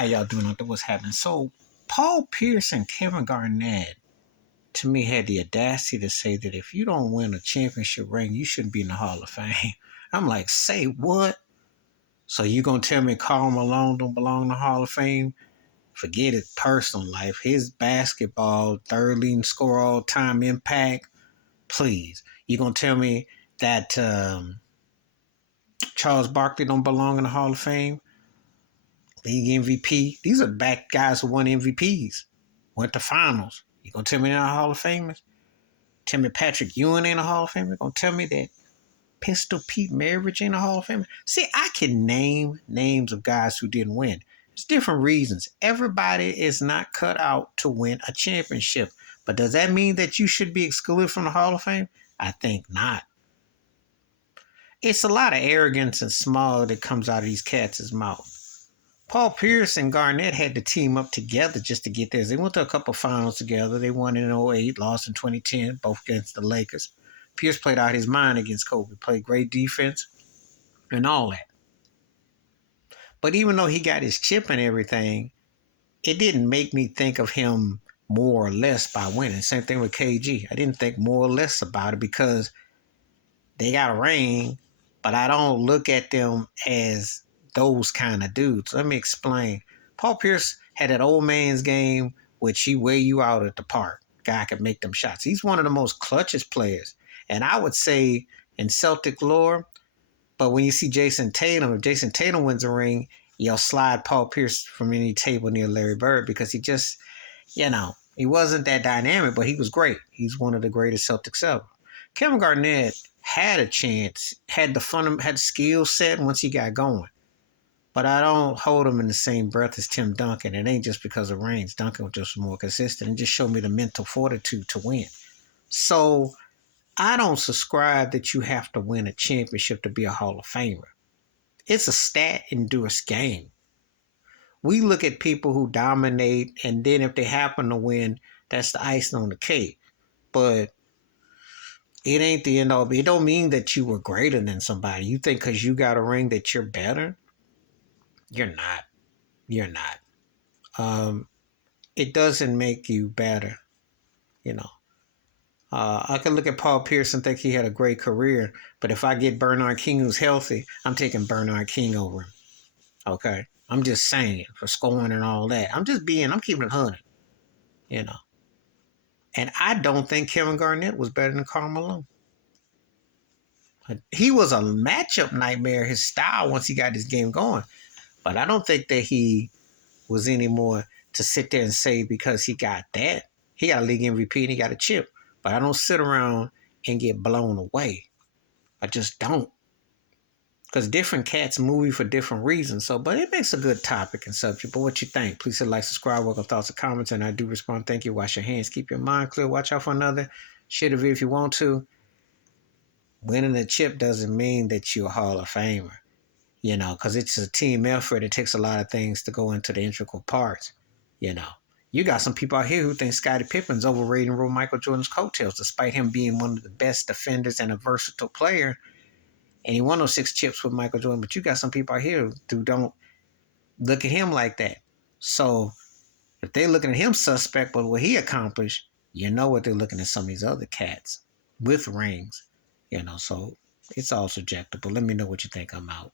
how y'all doing out there? What's happening? So, Paul Pierce and Kevin Garnett, to me, had the audacity to say that if you don't win a championship ring, you shouldn't be in the Hall of Fame. I'm like, say what? So you gonna tell me Karl Malone don't belong in the Hall of Fame? Forget his personal life. His basketball, third leading scorer all time impact. Please. You gonna tell me that Charles Barkley don't belong in the Hall of Fame? League MVP. These are back guys who won MVPs, went to finals. You gonna tell me they're not Hall of Famers? Tell me Patrick Ewing ain't a Hall of Famer? Gonna tell me that Pistol Pete Maravich ain't a Hall of Famer? See, I can name names of guys who didn't win. It's different reasons. Everybody is not cut out to win a championship. But does that mean that you should be excluded from the Hall of Fame? I think not. It's a lot of arrogance and small that comes out of these cats' mouth. Paul Pierce and Garnett had to team up together just to get there. They went to a couple finals together. They won in 2008, lost in 2010, both against the Lakers. Pierce played out his mind against Kobe, played great defense and all that. But even though he got his chip and everything, it didn't make me think of him more or less by winning. Same thing with KG. I didn't think more or less about it because they got a ring, but I don't look at them as those kind of dudes. Let me explain. Paul Pierce had that old man's game, which he wear you out at the park. Guy could make them shots. He's one of the most clutchest players. And I would say in Celtic lore, but when you see Jason Tatum, if Jason Tatum wins a ring, you'll slide Paul Pierce from any table near Larry Bird because he just, he wasn't that dynamic, but he was great. He's one of the greatest Celtics ever. Kevin Garnett had a chance, had the skill set once he got going. But I don't hold him in the same breath as Tim Duncan. It ain't just because of rings. Duncan was just more consistent and just showed me the mental fortitude to win. So I don't subscribe that you have to win a championship to be a Hall of Famer. It's a stat-induced game. We look at people who dominate, and then if they happen to win, that's the icing on the cake. But it ain't the end all. It don't mean that you were greater than somebody. You think because you got a ring that you're better? You're not. You're not. It doesn't make you better, I can look at Paul Pierce and think he had a great career, but if I get Bernard King who's healthy, I'm taking Bernard King over him. Okay? I'm just saying, for scoring and all that. I'm keeping it 100, And I don't think Kevin Garnett was better than Karl Malone. He was a matchup nightmare, his style, once he got his game going. But I don't think that he was any more to sit there and say because he got that. He got a league MVP and he got a chip. But I don't sit around and get blown away. I just don't. Because different cats move for different reasons. But it makes a good topic and subject. But what you think? Please hit like, subscribe, welcome thoughts and comments. And I do respond. Thank you. Wash your hands. Keep your mind clear. Watch out for another. Share the video if you want to. Winning a chip doesn't mean that you're a Hall of Famer. Because it's a team effort. It takes a lot of things to go into the integral parts. You got some people out here who think Scottie Pippen's overrated and rode Michael Jordan's coattails, despite him being one of the best defenders and a versatile player. And he won those 6 chips with Michael Jordan. But you got some people out here who don't look at him like that. So if they're looking at him suspect, but what he accomplished, you know what they're looking at some of these other cats with rings. So it's all subjective. But let me know what you think. I'm out.